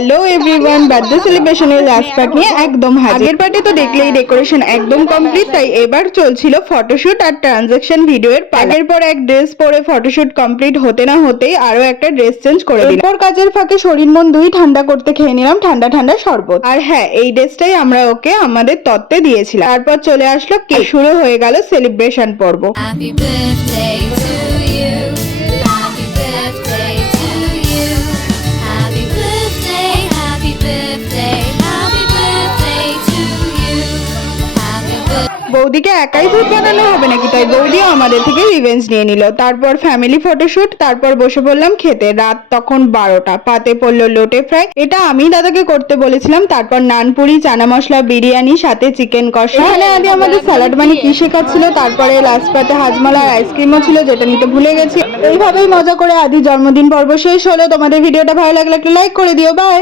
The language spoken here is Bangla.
হ্যালো এভরিওয়ান, বার্থডে সেলিব্রেশনের লাস্ট পার্ট নিয়ে একদম হাজির। আগের পার্টে তো দেখলেই ডেকোরেশন একদম কমপ্লিট, তাই এবার চলছিল ফটোশুট আর ট্রানজাকশন ভিডিওর। আগের পর এক ড্রেস পরে ফটোশুট কমপ্লিট হতে না হতেই আরো একটা ড্রেস চেঞ্জ করে দিলাম। এরপর কাজের ফাঁকে শরীর মন দুই ঠান্ডা করতে খেয়ে নিলাম ঠান্ডা ঠান্ডা শরবত। আর হ্যাঁ, এই ড্রেসটাই আমরা ওকে আমাদের তত্ত্বে দিয়েছিলাম। তারপর চলে আসলো কেক, শুরু হয়ে গেল সেলিব্রেশন পর্ব। Happy birthday to you. Happy birthday to you. Happy birthday, happy birthday, happy birthday to you. Happy birthday. বৌদিকে একাই ভূত বানানো হবে নাকি, তাই বৌদিও আমাদের থেকে রিভেঞ্জ নিয়ে নিল। তারপর ফ্যামিলি ফটোশুট, তারপর বসে পড়লাম খেতে। রাত তখন 12টা। পাতে পড়লো লোটে ফ্রাই, এটা আমি দাদাকে করতে বলেছিলাম। তারপর নানপুরি, চানা মশলা বিরিয়ানি, সাথে চিকেন কষা। এখানে আদি আমাদের স্যালাড মানে কি শেখাচ্ছিল। তারপরে লাস্ট পাতে হাজমালা আর আইসক্রিমও ছিল, যেটা নিতে ভুলে গেছি। এইভাবেই মজা করে আদি জন্মদিন পর্ব শেষ হলো। তোমাদের ভিডিওটা ভালো লাগলে একটা লাইক করে দিও। বাই।